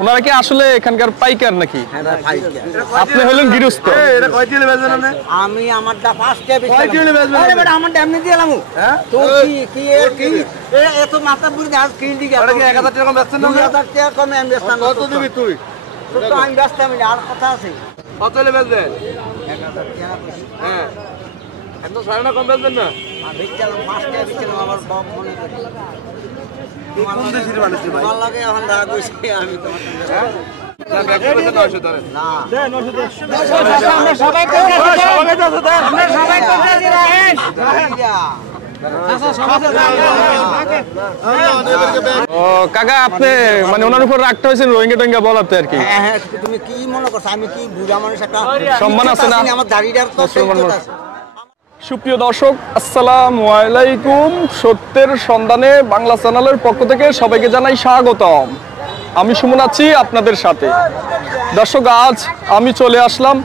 ওনারা কি আসলে এখানকার পাইকার নাকি? আপনি হলেন গৃহস্থ। এটা কয় দিলে বেচবেন আপনি? আমি আমারটা ফার্স্টে কয় দিলে বেচবেন? আরে বেটা আমারটা এমনি দিলাম। হ্যাঁ তো কি এত মাথা বুড়ি আজ কিন দিকে আরে কি 1000 টাকা কম বেচছেন না? 2000 টাকা কমে আমি বেচতাম। কত দিবি তুই? তো আমি বেচতাম না, আর কথা আছে। কত হলে বেচবেন? 1000 টাকা কইছি। হ্যাঁ এত সাড়ে না কম বেচবেন না? আর বেচলাম ফার্স্টে বেচলাম আমার বাপ মনে করে। কোন দেশের মানুষ ভাই? ভালো লাগে এখন রাগ হইছে আমি তোমার সঙ্গে। হ্যাঁ না ব্যবসা করতে 900 ধরেন। না আমরা সবাই কথা আমরা সবাই কথা দিলাম। ও কাকা, আপনি মানে ওনার উপর রাগটা হয়েছেন রোহিঙ্গা টোহিঙ্গা বলাতে আর কি। হ্যাঁ তুমি কি মনে করছো আমি কি বুড়া মানুষ একটা সম্মান আছে না? আমার দাড়িটার তো সম্মান আছে। সুপ্রিয় দর্শক, আসসালামু আলাইকুম। সত্যের সন্ধানে বাংলা চ্যানেলের পক্ষ থেকে সবাইকে জানাই স্বাগতম। আমি সুমন আছি আপনাদের সাথে। দর্শক, আজ আমি চলে আসলাম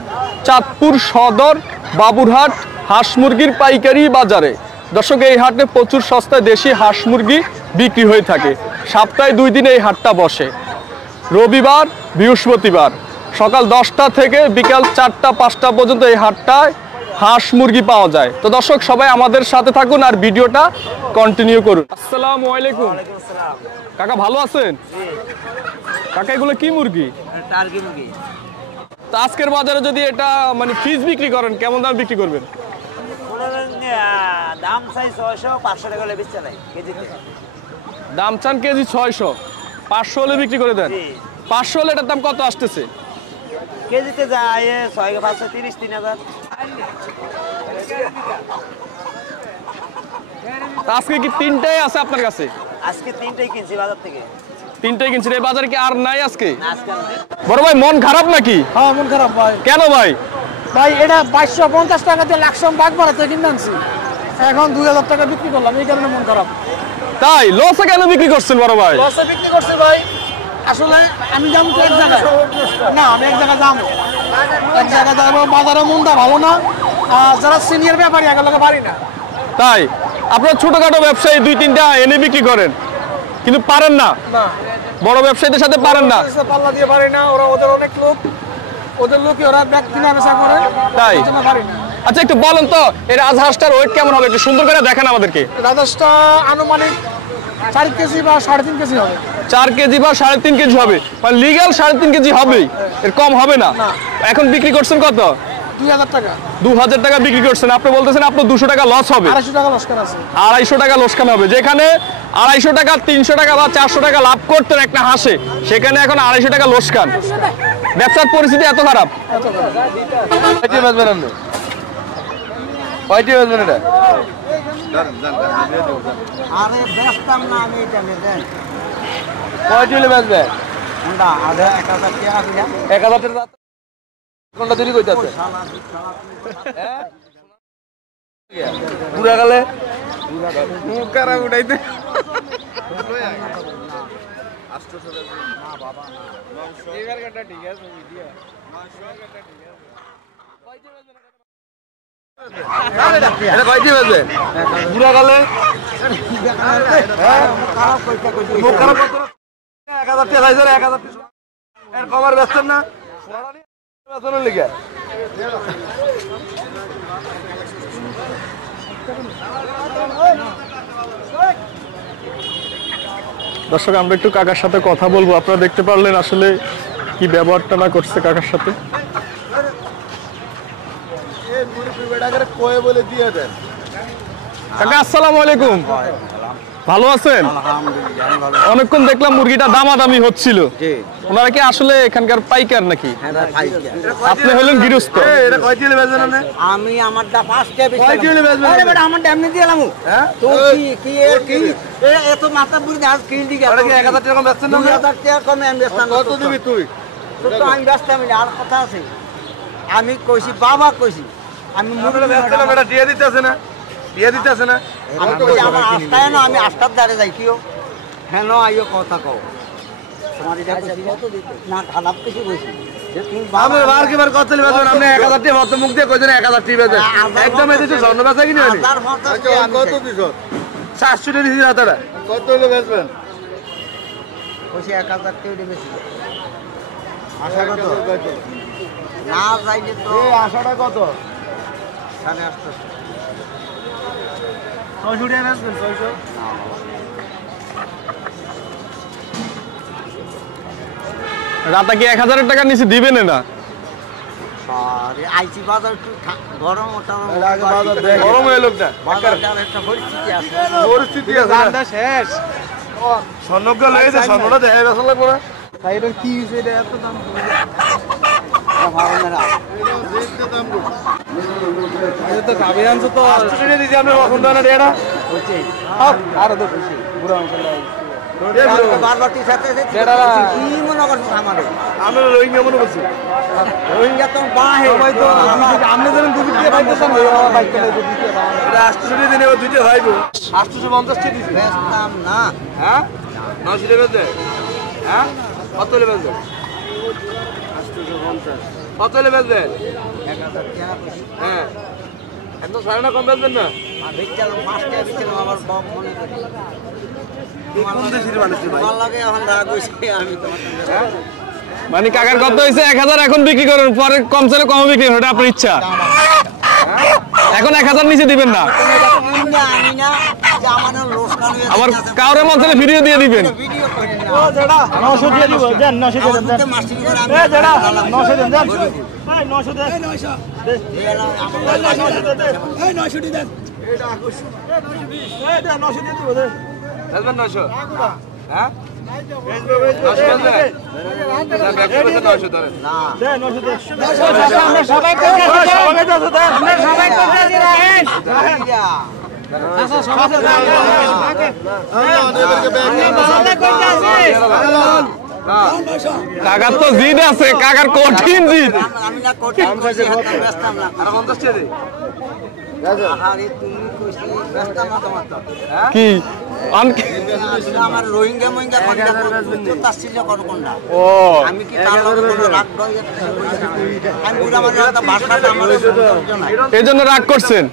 চাঁদপুর সদর বাবুরহাট হাঁস মুরগির পাইকারি বাজারে। দর্শক, এই হাটে প্রচুর সস্তায় দেশি হাঁস মুরগি বিক্রি হয়ে থাকে। সপ্তাহে 2 দিন এই হাটটা বসে, রবিবার বৃহস্পতিবার সকাল 10টা থেকে বিকাল 4টা 5টা পর্যন্ত এই হাটটায় হাঁস মুরগি পাওয়া যায়। তো দর্শক, সবাই আমাদের সাথে থাকুন আর ভিডিওটা কন্টিনিউ করুন। আসসালামু আলাইকুম। কাকা ভালো আছেন? কাকা এগুলো কি মুরগি? টার্কি মুরগি। তো আজকের বাজারে যদি এটা মানে ফিস বিক্রি করেন কেমন দাম বিক্রি করবেন? দাম চাই 600 500 টাকা হলে বেচতে নাই কেজিতে। দাম চান কেজি 600, 500 হলে বিক্রি করে দেন। 500 হলে এটার দাম কত আসতেছে? কেজিতে যায় 6 530 3000। আজকে কি 3টাই আছে আপনার কাছে? আজকে 3টাই কিনছি বাজার থেকে। 3টাই কিনছেন? এই বাজারে কি আর নাই আজকে? আজকে বড় ভাই মন খারাপ নাকি? হ্যাঁ মন খারাপ ভাই। কেন ভাই? ভাই এটা 2250 টাকা দিয়ে লাকসাম বাগবাড়াতে কিনে আনছি, এখন 2000 টাকা বিক্রি করলাম, এই কারণে মন খারাপ। তাই লসে কেন বিক্রি করছেন বড় ভাই? লসে বিক্রি করছি ভাই। আসলে আমি যাবো তো এক জায়গায় না, আমি এক জায়গায় যাবো, এক জায়গায় যাবো। বাজারে মনটা ভালো না, যারা সিনিয়র ব্যাপারী এগুলোকে পারি না। তাই আপনারা ছোটখাটো ব্যবসায়ী 2-3টা এনে বিক্রি করেন, কিন্তু পারেন না, না বড় ব্যবসায়ীদের সাথে পারেন না। পাল্লা দিয়ে পারি না, ওদের অনেক লোক, ওদের লোকই ওরা ব্যাগ কিনা বেচা করে, তাই এই জন্য পারি না। আচ্ছা একটু বলেন তো এই রাজহাঁসটার ওয়েট কেমন হবে, একটু সুন্দর করে দেখেন আমাদেরকে। রাজহাঁসটা আনুমানিক 4 কেজি বা 3.5 কেজি হবে। 4 কেজি বা 3.5 কেজি হবে, মানে লিগ্যাল 3.5 কেজি হবেই, এর কম হবে না। এখন বিক্রি করছেন কত? 2000 টাকা। 2000 টাকা বিক্রি করছেন। আপনি বলতেছেন আপনার 200 টাকা লস হবে। 250 টাকা লোকসান আছে। 250 টাকা লোকসান হবে। যেখানে 250 টাকা 300 টাকা বা 400 টাকা লাভ করতেন একটা হাঁসে, সেখানে এখন 250 টাকা লোকসান। ব্যবসার পরিস্থিতি এত খারাপ। কয়টি বেচবেন আপনি? কয়টি বেচবেন এটা? আরে বেচতাম না আমি এটা নেন। কয়টি হলে বেচবেন? কোনটা আধা 1000 টাকা দিয়া 1000 টাকা কোনটা দেরি কইতাছে? পুরা গেলে মুখ খারাপ উঠাইতে কয়টি বেচবে? পুরা গেলে মুখ খারাপ 1000 টাকা 1000 এর কমার বেচছেন না বেচনের লিগে। দর্শক, আমরা একটু কাকার সাথে কথা বলবো। আপনারা দেখতে পারলেন আসলে কি ব্যবহারটা না করছে কাকার সাথে। কাকা আসসালামু আলাইকুম। ভালো আছেন? অনেকক্ষণ দেখলাম মুরগিটা দামাদামি হচ্ছিল। ওনারা কি আসলে এখানকার পাইকার নাকি? আপনি হলেন গৃহস্থ। এটা কয় দিলে বেচবেন আপনি? আমি আমারটা ফার্স্টে কয় দিলে বেচবেন? আরে বেটা আমারটা এমনি দিলাম। হ্যাঁ তো কি এত মাথা বুড়ি আজ কিন দিকে। আরে কি 1000 টাকা কম বেচছেন না? 2000 টাকা কমে আমি বেচতাম। কত দিবি তুই? তো আমি বেচতাম না, আর কথা আছে। আমি কইছি বাবা কইছি আমি মুরগি বেচছিলাম, এটা দিয়ে দিতেছে না? দিয়ে দিতেছে না? আমি কইছি আমার আস্তায় না, আমি আস্তার দ্বারে যাইতিও। হ্যাঁ আইও কথা কও তোমার এটা কত দিতে না খারাপ কিছু কইছি যে তুমি আমি বার কি বার কত দিলে বেচবেন? আপনি 1000 টাকা মত মুখ দিয়ে কইছেন 1000 টাকা বেচবেন। একদম এদিকে স্বর্ণ বেচা কিনে আনি। কত দিছ? 700 টাকা দিছি রাতারা। কত হলে বেচবেন? কইছে 1000 টাকা বেশি আশা কত না যাইলে তো এই আশাটা কত 850 600 টাকা বেচবেন 600 রাতা কি 1000 টাকা নিচে দিবেন না? আরে আইছি বাজার একটু গরম ওটা আগে বাজার দেখ গরম হয়ে লোকটা বাজার একটা পরিস্থিতি আছে পরিস্থিতি আছে জানটা শেষ স্বর্ণকে লয়েছে স্বর্ণটা দেখাই বেচা লাগবে না তাই এটা কি হইছে এটা এত দাম এটা তো গাবি আনছো তো 800 টাকা দিছি আমরা কখন দানা এটা হচ্ছে আর তো খুশি পুরো অঞ্চলে বারবাটির সাথে কি মনে করছো আমাদের আমরা রোহিঙ্গা মনে করছি রোহিঙ্গা তো বাহে সবাই তো আমরা যেন দুটি দিয়ে পাইতেছেন বাইক করে দুটি দিয়ে এটা 800 টাকা দিনে দুইটা ভাইবো 850 টাকা দিছি বেচতাম না হ্যাঁ 900 টাকা বেচে হ্যাঁ কত লে বেচে 850 কত লে বেচে 1000 টাকা বেশি হ্যাঁ এত সাড়ে না কম বেচবেন না আর বেচলাম 5 টাকা বেচলাম আমার বাপ মনে করে কোন দেশের মানুষ ভাই তোমার লাগে এখন রাগ হইছে আমি তোমার মানে কাকার কত হয়েছে 1000 এখন বিক্রি করেন, পরে কম চলে কম বিক্রি হবে, ওটা আপনার ইচ্ছা। এখন 1000 নিচে দিবেন না, আমি না যে আমার লোকসান হয়ে আবার কাউরে মন চলে ভিডিও দিয়ে দিবেন। ভিডিও করেন না ও যেটা 900 দিয়ে দিব দেন 900 দিয়ে দেন আমাদের মাসিক করে আমি এ যেটা 900 দেন দেন এই 900 দেন এই 900 দিয়ে দেন এটা আকুশ এই দেন 900 দিয়ে দিব দেন দেন 900 হ্যাঁ কাকার তো জিদ আছে, কাকার কঠিন জিদ। আমি না কঠিন কইছি হাতে ব্যস্তাম না আর 50 টাকা দে আরে তুমি কইছি ব্যস্তাম না তোমার তো কি আমার রোহিঙ্গা মহিঙ্গা কোনটা তাসিল করো কোনটা ও আমি কি তার লগে কোনো রাগ দই আমি বুড়া মানে একটা ভাষাটা আমার নাই এই জন্য রাগ করছেন।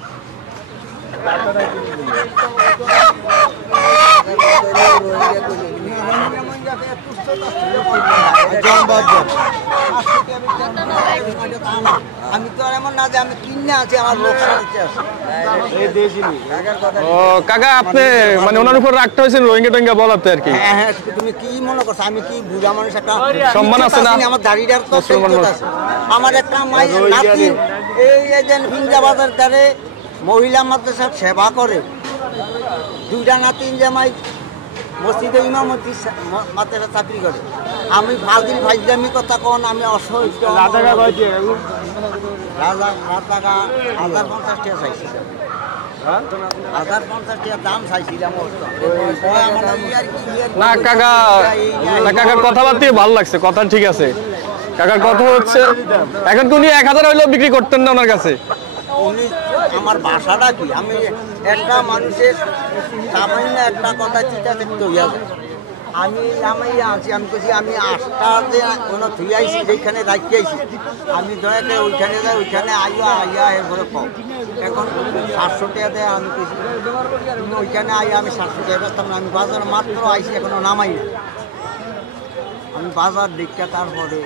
আমি তো আর এমন না যে আমি কিনে আছি আমার লোকসান হচ্ছে ও কাকা, আপনি মানে ওনার উপর রাগটা হয়েছে রোহিঙ্গা টোহিঙ্গা বলাতে আর কি। হ্যাঁ হ্যাঁ তুমি কি মনে করছো আমি কি বুড়া মানুষ একটা সম্মান আছে না? আমার দাড়িটার তো মুসলমান ইজ্জত আছে। আমার একটা মায়ের নাতি এই যে ভিঞ্জা বাজার ধারে মহিলা মাদ্রাসার সেবা করে, দুইটা নাতি জামাই মসজিদে ইমামতি মাদ্রাসা চাকরি করে। আমি ফাজিল ফাইজলামি কথা কন আমি অসহ্য রাজা 1050 টাকা চাইছি 1050 টাকা দাম চাইছিলাম না কাকা, না কাকার কথাবার্তা ভালো লাগছে, কথা ঠিক আছে। কাকার কথা হচ্ছে এখন তো উনি 1000 হইলেও বিক্রি করতেন না ওনার কাছে। উনি আমার ভাষাটা কি, আমি একটা মানুষের সামান্য একটা কথা চিন্তা করতে হইয়া যায়। আমি আছি, আমি বলছি আমি আস্তাতে কোনো থুই আইছি যেখানে রাখি আইছি, আমি দয়াকে ওইখানে যাই, ওইখানে আইয়া এরপরে কম এখন 700 টাকা দেয়। আমি কইছি তুমি ওইখানে আইয়া আমি 700 টাকা বেচতাম না, আমি বাজার মাত্র আইছি এখনো নামাই না, আমি বাজার দেখে তারপরে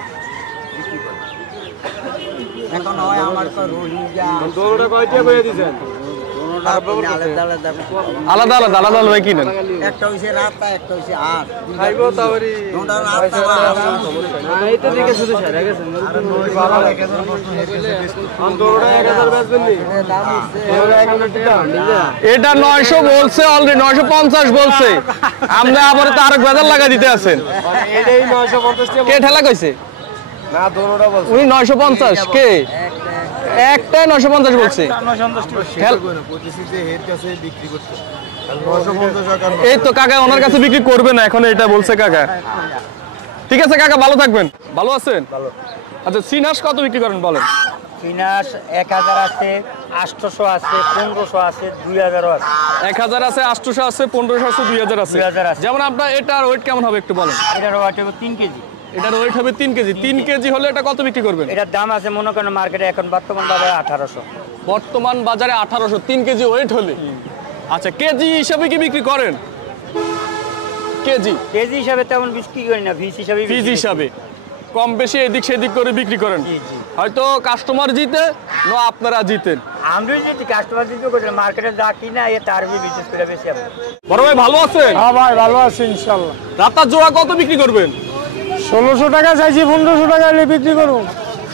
বিক্রি করি। এখন হয় আমার তো রোহিঙ্গা দৌড়ে কয়টা কইয়া দিবেন আলাদা আলাদা আলাদা আলাদা কিনেন। একটা হইছে রাতটা, একটা হইছে আট। খাইবো তাওরি দুটা রাতটা এইটা দিকে শুধু সারা গেছেন ভালো লাগে আন দৌড়ে 1000 বেচবেন নি দৌড়ে 1000 টাকা এটা 900 বলছে, অলরেডি 950 বলছে। আমরা আবার তো আরেক বাজার লাগা দিতে আছেন। এইটাই 950 টাকা কে ঠেলা কইছে? না দৌড়টা বলছে উনি 950 কে একটাই 950 বলছে। 950 টাকা কইতেছি যে এর কাছে বিক্রি করতে 950 টাকা এই তো কাকা ওনার কাছে বিক্রি করবে না এখন, এটা বলছে কাকা। ঠিক আছে কাকা, ভালো থাকবেন। ভালো আছেন? ভালো। আচ্ছা সিনাস কত বিক্রি করেন বলেন? ফিনাস 1000 আছে, 800 আছে, 1500 আছে, 2000 আছে। 1000 আছে, 800 আছে, 1500 আছে, 2000 আছে। 2000 আছে। যেমন আপনার এটার ওয়েট কেমন হবে একটু বলেন? এটার ওয়েট হবে 3 কেজি। এটার ওয়েট হবে 3 কেজি। 3 কেজি হলে এটা কত বিক্রি করবেন? এটার দাম আছে মনে করেন মার্কেটে এখন বর্তমান বাজারে 1800। বর্তমান বাজারে 1800, 3 কেজি ওয়েট হলে। আচ্ছা কেজি হিসাবে কি বিক্রি করেন? কেজি কেজি হিসাবে তেমন বিক্রি করি না, পিস হিসাবে পিস হিসাবে কম বেশি এদিক সেদিক করে বিক্রি করেন। জি, জি। হয়তো কাস্টমার জিতে না আপনারা জিতেন। আমরা যদি কাস্টমার দিতে করি মার্কেটে যা কিনা এ তার বিশেষ করে বেশি আমরা। বড় ভাই ভালো আছেন? হ্যাঁ ভাই ভালো আছি ইনশাল্লাহ। রাতার জোড়া কত বিক্রি করবেন? 1600 টাকা চাইছি, 1500 টাকা হলে বিক্রি করুন।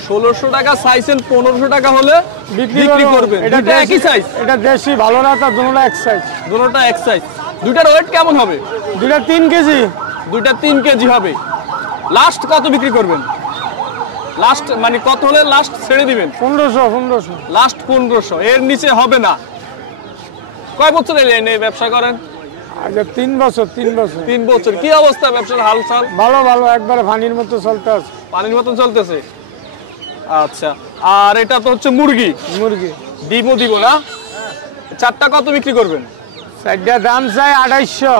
1600 টাকা চাইছেন, 1500 টাকা হলে বিক্রি করবেন। এটা দুটো একই সাইজ? এটা দেশি ভালো না, তার দুটোটা এক সাইজ। দুটোটা এক সাইজ। দুইটার ওয়েট কেমন হবে? দুইটা 3 কেজি। দুইটা 3 কেজি হবে। লাস্ট কত বিক্রি করবেন? লাস্ট মানে কত হলে লাস্ট ছেড়ে দিবেন? 1500। লাস্ট 1500, এর নিচে হবে না। কয় বছর এলেন এই ব্যবসা করেন? আচ্ছা 3 বছর। 3 বছর। কি অবস্থা ব্যবসার হালচাল? ভালো একবারে পানির মতো চলতে আছে। পানির মতন চলতেছে। আচ্ছা, আর এটা তো হচ্ছে মুরগি। ডিমও দিব না? চারটা কত বিক্রি করবেন? চারটা দাম চাই 2800,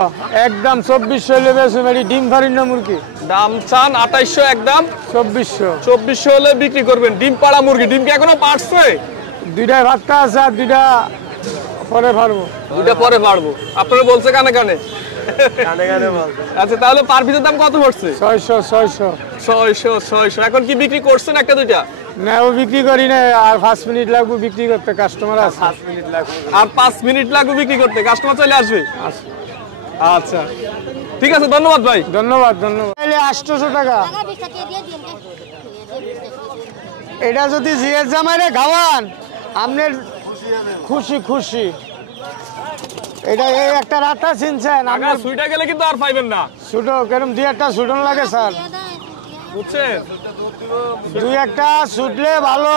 একদম 2400 হলে বেশি মেরি ডিম ফারিন না মুরগি। দাম চান 2800, একদম 2400 হলে বিক্রি করবেন। ডিম পাড়া মুরগি। ডিম কি এখনো পারছে? দুইটাই ভাতটা আছে আর দুইটা পরে পারবো। দুইটা পরে পারবো। আপনারা বলছে কানে কানে? আচ্ছা, তাহলে পার পিসের দাম কত পড়ছে? 600। এখন কি বিক্রি করছেন একটা দুইটা? না, ও বিক্রি করি না, আর 5 মিনিট লাগবে বিক্রি করতে, কাস্টমার আছে। আর 5 মিনিট লাগবে বিক্রি করতে, কাস্টমার চলে আসবে। আচ্ছা ঠিক আছে, ধন্যবাদ ভাই। ধন্যবাদ। 800 টাকা। এটা যদি জিএস জামাইরে খাওয়ান আপনার খুশি। এটা এই একটা রাতা চিনছেন আপনার? সুইটা গেলে কিন্তু আর পাইবেন না। ছুটো কেরম 2-1টা ছুটন লাগে স্যার, বুঝছেন? 2-1টা ছুটলে ভালো।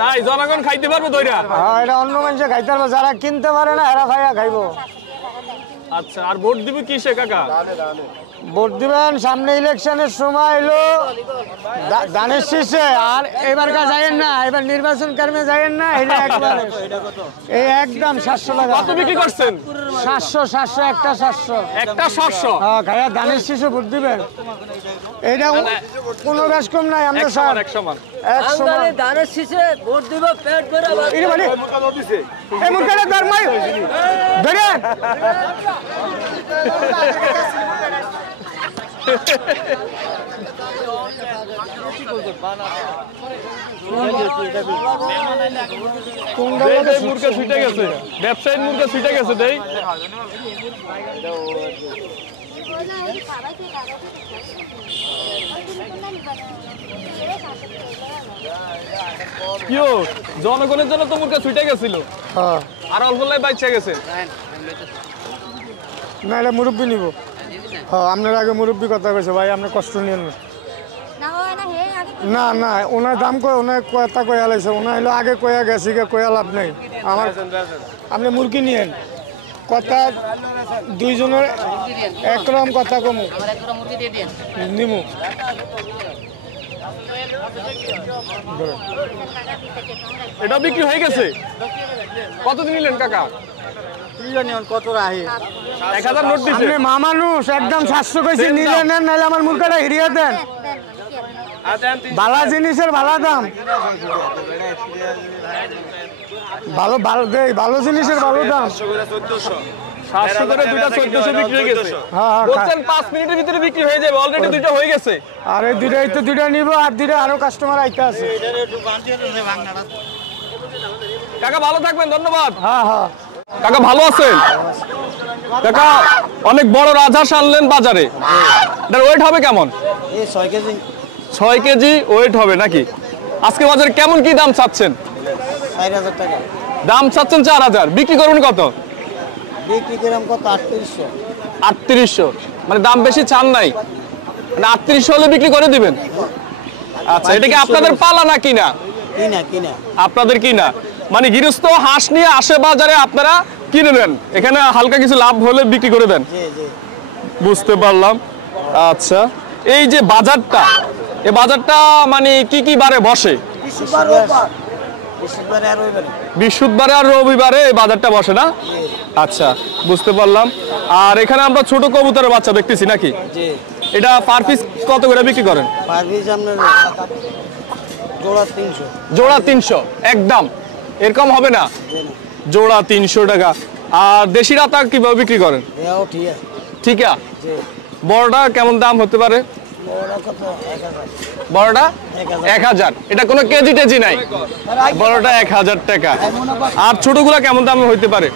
তাই জনগণ খাইতে পারবো দইরা? হ্যাঁ, এটা অন্য মানুষে খাইতে পারবো, যারা কিনতে পারে না এরা ভাইয়া খাইবো। আচ্ছা, আর ভোট দিবে কিসে কাকা? ভোট দিবেন সামনে ইলেকশনের সময় এলো ধানের শীষে। আর এবারকার যাইয়েন না, এবার নির্বাচন কর্মে যাইয়েন না। এটা একবারে এই একদম 700 টাকা। কত বিক্রি করছেন? 700 একটা 700। একটা 700? হ্যাঁ, খাইয়া ধানের শীষে ভোট দিবেন। এটা কোনো বেশ কম নাই। আমরা স্যার এক সমান। ধানের শীষে ভোট দিব পেট ভরে। এই মুরগাটা ধর্মাই ধরেন। মুরগা ছুটে গেছে, ব্যবসায়ীর মুরগা ছুটে গেছে। দেই কিও, জনগণের জন্য তো মুরগা ছুটে গেছিল, আর অল্প লাই বাইচা গেছে। না, এটা মুরব্বি নিব। হ্যাঁ, আপনার আগে মুরব্বি কথা কইছে ভাই, আপনি কষ্ট নিয়েন না। না, ওনার দাম কয়, ওনার কথা কয়া লাগছে। ওনার হলো আগে কয়া গেছি, কয়া লাভ নেই আমার। আপনি মুরগি নিয়েন, কথা দুইজনের একরকম কথা কমু নিমু। এটা বিক্রি হয়ে গেছে। কত নিলেন কাকা? কত রাহে 1000 নোট দিছে। আপনি মামানুষ, একদম 700 কইছি, নিলে নেন, নাহলে আমার মুরগাটা হিরিয়ে দেন। ভালো জিনিসের ভালো দাম, ভালো জিনিসের ভালো দাম। 700 করে দুইটা 1400 বিক্রি হয়ে গেছে। হ্যাঁ, বলছেন 5 মিনিটের ভিতরে বিক্রি হয়ে যাবে। অলরেডি দুইটা হয়ে গেছে। আর এই দুইটা নিব, আর দুইটা আরো কাস্টমার আইতে আছে। কাকা ভালো থাকবেন, ধন্যবাদ। হ্যাঁ। কাকা ভালো আছেন? কাকা অনেক বড় রাজহাঁস আনলেন বাজারে, এটার ওয়েট হবে কেমন? 6 কেজি ওয়েট হবে নাকি? আজকে বাজারে কেমন কি দাম চাচ্ছেন? 4000 টাকা দাম চাচ্ছেন 4000, বিক্রি করবেন কত? বিক্রি করলাম কত? 3800। মানে দাম বেশি চান নাই, মানে 3800 হলে বিক্রি করে দিবেন। আচ্ছা, এটা কি আপনাদের পালা না কিনা? কিনা। আপনাদের কিনা, মানে গৃহস্থ হাঁস নিয়ে আসে বাজারে, আপনারা কিনে নেন, এখানে হালকা কিছু লাভ হলে বিক্রি করে দেন। বুঝতে পারলাম। আচ্ছা, এই যে বাজারটা, এই বাজারটা মানে কি কি বারে বসে? বৃহস্পতিবারে আর রবিবারে এই বাজারটা বসে না? আচ্ছা, বুঝতে পারলাম। আর এখানে আমরা ছোট কবুতরের বাচ্চা দেখতেছি নাকি? এটা পার পিস কত করে বিক্রি করেন? পার পিস আপনার জোড়া 300। জোড়া 300 একদম, এরকম হবে না? জোড়া 300 টাকা। আর দেশি রাতা কিভাবে বিক্রি করেন? ঠিক আছে। ঠিক আছে। বড়টা কেমন দাম হতে পারে? বড়টা 1000। এটা কোনো কেজি টেজি নাই, বড়টা 1000 টাকা। আর ছোটগুলা কেমন দাম হইতে পারে?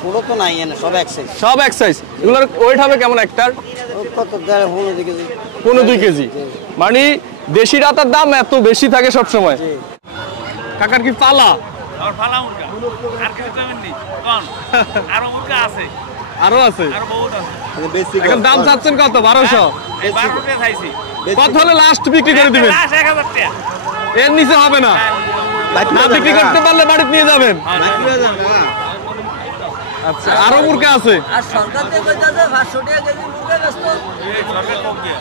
ছোট তো নাই এনে সব এক সাইজ। সব এক সাইজ। এগুলোর ওয়েট হবে কেমন একটার? কত 1.5 কেজি। 1.5 কেজি। মানে দেশি রাতার দাম এত বেশি থাকে সব সময়। কাকার কি পালা? আর ফালা মুরগা আর কিছু কমেন নি কোন আরো মুরগা আছে, আরো আছে? আরো বহুত আছে। বেশি এখন দাম চাচ্ছেন কত? 1200। এই 12 টাকা চাইছি, কত হলে লাস্ট বিক্রি করে দিবেন? লাস্ট 1000 টাকা। এর নিচে হবে না? না বিক্রি করতে পারলে বাড়িতে নিয়ে যাবেন। আচ্ছা, আরো মুরগা আছে? আর সরকার থেকে কইতাছে 500 টাকা কেজি মুরগা বেচত। এই সরকার কম দিয়া।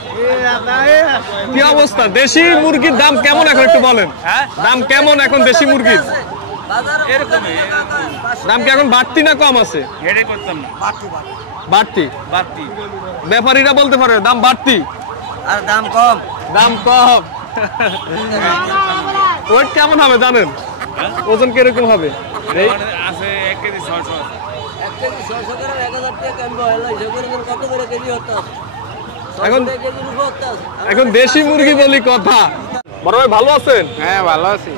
কি অবস্থা? দেশি মুরগির দাম কেমন এখন একটু বলেন। হ্যাঁ দাম কেমন এখন দেশি মুরগির? বাজারে এরকমই দাম কি এখন বাড়তি না কম আছে? হেডে করতাম না, বাড়তি। বাড়তি। ব্যাপারীরা বলতে পারে দাম বাড়তি, আর দাম কম। দাম কম। ওয়েট কেমন হবে জানেন? ওজন কিরকম হবে? এই মানে আছে 1 কেজি 600 আছে। 1 কেজি 600 করে 1000 টাকা কিনবো, হলো হিসাব করে কত করে কেজি হতো? এখন কেজি রূপ হতো। এখন দেশি মুরগি বলি কথা। বড় ভাই ভালো আছেন? হ্যাঁ ভালো আছি।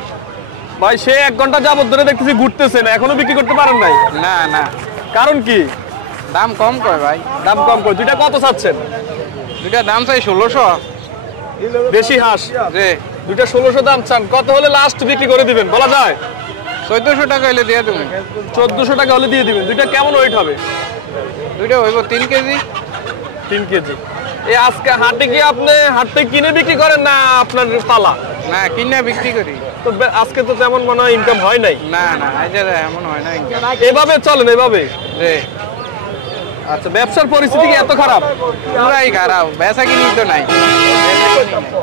ভাই সে 1 ঘন্টা যাবত ধরে দেখতেছি ঘুরতেছেন, এখনো বিক্রি করতে পারেন নাই। না না, কারণ কি? দাম কম কয় ভাই। দাম কম করে। দুইটা কত চাচ্ছেন? দুইটা দাম চাই 1600। দেশি হাঁস জি, দুইটা 1600 দাম চান, কত হলে লাস্ট বিক্রি করে দিবেন বলা যায়? 1400 টাকা হইলে দিয়ে দেবো। 1400 টাকা হলে দিয়ে দিবেন। দুইটা কেমন ওয়েট হবে? দুইটা হইব 3 কেজি। 3 কেজি। এই আজকে হাটে কি আপনি হাট থেকে কিনে বিক্রি করেন না আপনার পালা? না, কিনা বিক্রি করি। তো আজকে তো তেমন মনে হয় ইনকাম হয় নাই। না না, আইজা এমন হয় না। এভাবে চলেন এভাবে? জি, আচ্ছা, ব্যবসার পরিস্থিতি কি এত খারাপ? পুরাই খারাপ, বেচা কিনি তো নাই।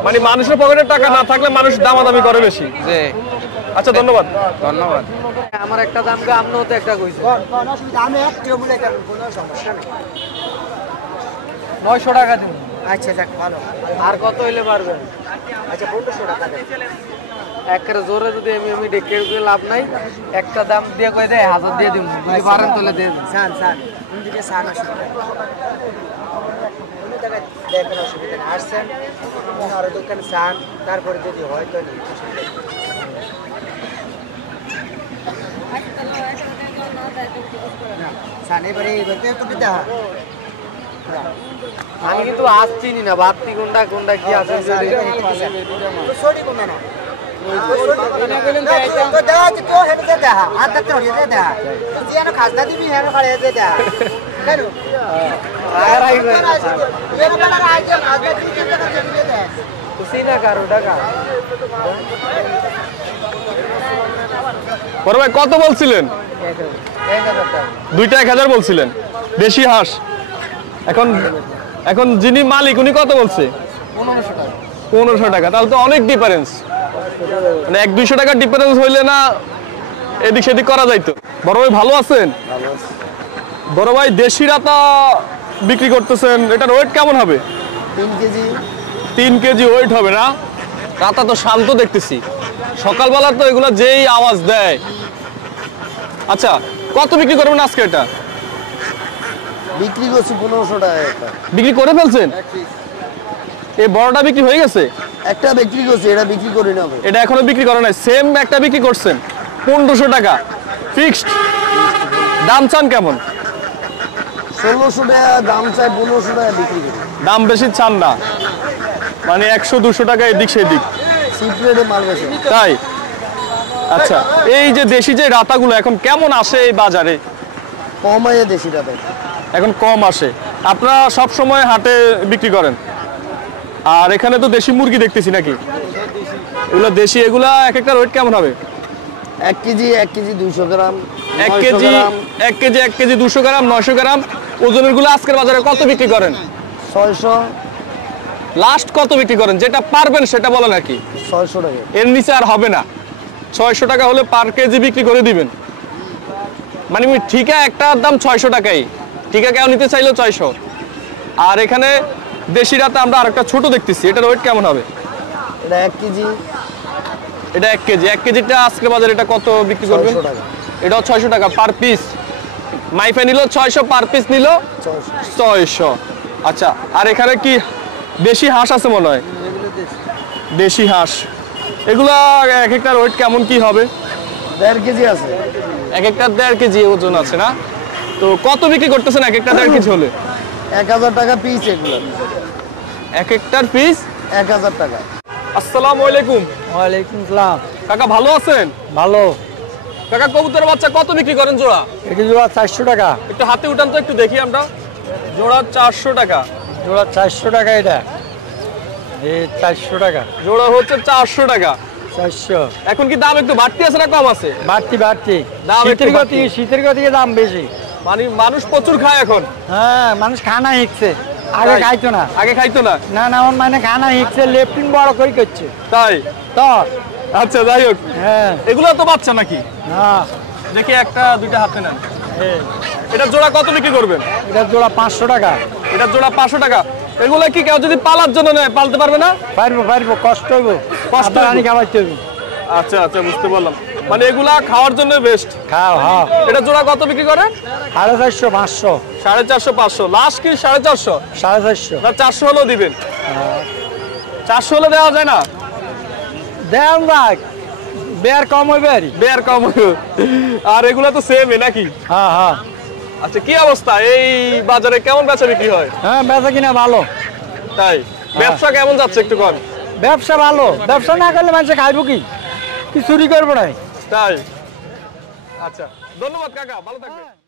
মানে মানুষের পকেটে টাকা না থাকলে মানুষ দামাদামি করে বেশি। জি, আচ্ছা, ধন্যবাদ। ধন্যবাদ। আমার একটা দাম কে আমনো তো একটা কইছে। কোন অসুবিধা, আমি এক কিলো মুলে কেন কোনো সমস্যা নেই। 900 টাকা দিন। আচ্ছা যাক ভালো। আর কত হইলে পারবেন? আচ্ছা 1500 টাকা দেন। একের জোরে যদি আমি ডেকে লাভ নাই, একটা দাম দিয়ে কই দেয় 1000 দিয়ে দিব, যদি পারেন তাহলে দিয়ে দিন। সান তুমি দিকে সান অসুবিধা। কোনো জায়গায় দেখেন অসুবিধা নেই। আসছেন আর দোকানে সান, তারপরে যদি হয় তো নিয়ে সান এবারে তো দিতে হয়। আমি কিন্তু আজ চিনি না বাত্তি কোনটা কোনটা কি আছে। তো সরি কোন না তো দেওয়া আছে তো হেঁটে দে দেখা আর দেখতে হয়ে দে দেখা যে না খাজনা দিবি হেঁটে খাড়ে দে দেখা কেন আর আইবে এরকম না আইছে খাজনা দিবি দে খুশি না কারো টাকা। বড় ভাই কত বলছিলেন? দুইটা 1000 বলছিলেন। দেশি হাঁস এখন এখন যিনি মালিক উনি কত বলছে? 1500 টাকা। তাহলে তো অনেক ডিফারেন্স, মানে 100-200 টাকার ডিফারেন্স হইলে না এদিক সেদিক করা যাইতো। বড় ভাই ভালো আছেন? বড় ভাই দেশি রাতা বিক্রি করতেছেন, এটার ওয়েট কেমন হবে? 3 কেজি 3 কেজি ওয়েট হবে না? রাতা তো শান্ত দেখতেছি, সকালবেলা তো এগুলা যেই আওয়াজ দেয়। আচ্ছা, কত বিক্রি করবেন আজকে? এটা বিক্রি করছি 1500 টাকা একটা। বিক্রি করে ফেলছেন? এই বড়টা বিক্রি হয়ে গেছে? একটা বিক্রি করছি, এটা বিক্রি করি না। এটা এখনো বিক্রি করে নাই। সেম একটা বিক্রি করছেন 1500 টাকা ফিক্সড। দাম চান কেমন? 1600 টাকা দাম চাই, 1500 টাকা বিক্রি করি। দাম বেশি চান না, মানে 100-200 টাকা এদিক সেদিক চিপ রেটে মাল বেচে। তাই? আচ্ছা, এই যে দেশি যে রাতাগুলো এখন কেমন আসে এই বাজারে? কমাইয়ে দেশি টাকা এখন কম আসে। আপনারা সব সময় হাটে বিক্রি করেন? আর এখানে তো দেশি মুরগি দেখতেছি নাকি? এগুলো দেশি, এগুলা এক একটা ওয়েট কেমন হবে? 1 কেজি 200 গ্রাম, 1 কেজি 200 গ্রাম, 900 গ্রাম ওজনের গুলো আজকের বাজারে কত বিক্রি করেন? 600 লাস্ট কত বিক্রি করেন? যেটা পারবেন সেটা বলেন আর কি। 600 টাকা। এর নিচে আর হবে না। 600 টাকা হলে পার কেজি বিক্রি করে দিবেন। মানে ঠিকা একটার দাম 600 টাকাই, ঠিকা কেউ নিতে চাইলেও 600। আর এখানে দেশি রাতে আমরা আরেকটা ছোট দেখতেছি, এটার ওয়েট কেমন হবে? এটা 1 কেজি। এটা 1 কেজি। 1 কেজিটা আজকের বাজারে এটা কত বিক্রি করবেন? 600 টাকা। এটাও 600 টাকা পার পিস। মাইফা নিল 600, পার পিস নিল 600। আচ্ছা, আর এখানে কি দেশি হাঁস আছে মনে হয়? দেশি হাঁস, এগুলা এক একটার ওয়েট কেমন কি হবে? 1.5 কেজি আছে। এক একটা 1.5 কেজি ওজন আছে না? তো কত বিক্রি করতেছেন এক একটা 1.5 কেজি হলে? 1000 টাকা পিস এগুলো। এক একটার পিস 1000 টাকা। আসসালামু আলাইকুম। ওয়ালাইকুম সালাম। কাকা ভালো আছেন? ভালো। কাকা কবুতরের বাচ্চা কত বিক্রি করেন জোড়া? এটা জোড়া 400 টাকা। একটু হাতে উঠান তো, একটু দেখি আমরা। জোড়া 400 টাকা। জোড়া 400 টাকা এটা। এই 400 টাকা। জোড়া হচ্ছে 400 টাকা। 400। এখন কি দাম একটু বাড়তি আছে না কম আছে? বাড়তি বাড়তি। দাম একটু বাড়তি। শীতের গতিকে দাম বেশি। মানে মানুষ প্রচুর খায় এখন। হ্যাঁ, মানুষ খানা শিখছে, আগে তাই? খাইতো না। আগে খাইতো না? না না, আমার মানে খানা শিখছে, লেফটিন বড় করে করছে তাই? তো। আচ্ছা, যাই হোক, হ্যাঁ। এগুলো তো বাচ্চা নাকি? না, দেখি একটা দুইটা হাতে নেন। এটা জোড়া কত বিক্রি করবেন? এটা জোড়া 500 টাকা। এটা জোড়া 500 টাকা। এগুলো কি কেউ যদি পালার জন্য নেয় পালতে পারবে না? পারবো পারবো, কষ্ট হইব, কষ্ট কষ্ট হইব। আনি খাওয়াইতে হইব। আচ্ছা আচ্ছা, বুঝতে পারলাম। মানে এগুলা খাওয়ার জন্য বেস্ট। খাও, হ্যাঁ। এটা জোড়া কত বিক্রি করেন? 450, 500, 450, 500, লাস্ট কি 450? 450। না 400 হলেও দিবেন? 400 হলে দেওয়া যায় না? দেন ভাই, বের কম হইবে আর। বের কম হইব। আর এগুলা তো সেমই নাকি? হ্যাঁ হ্যাঁ আচ্ছা, কি অবস্থা এই বাজারে কেমন বেচা বিক্রি হয়? হ্যাঁ, বেচা কিনা ভালো। তাই? ব্যবসা কেমন যাচ্ছে একটু কম? ব্যবসা ভালো, ব্যবসা না করলে মানুষে খাইবো কি? কি চুরি করবো না? তাই? আচ্ছা, ধন্যবাদ কাকা, ভালো থাকবেন।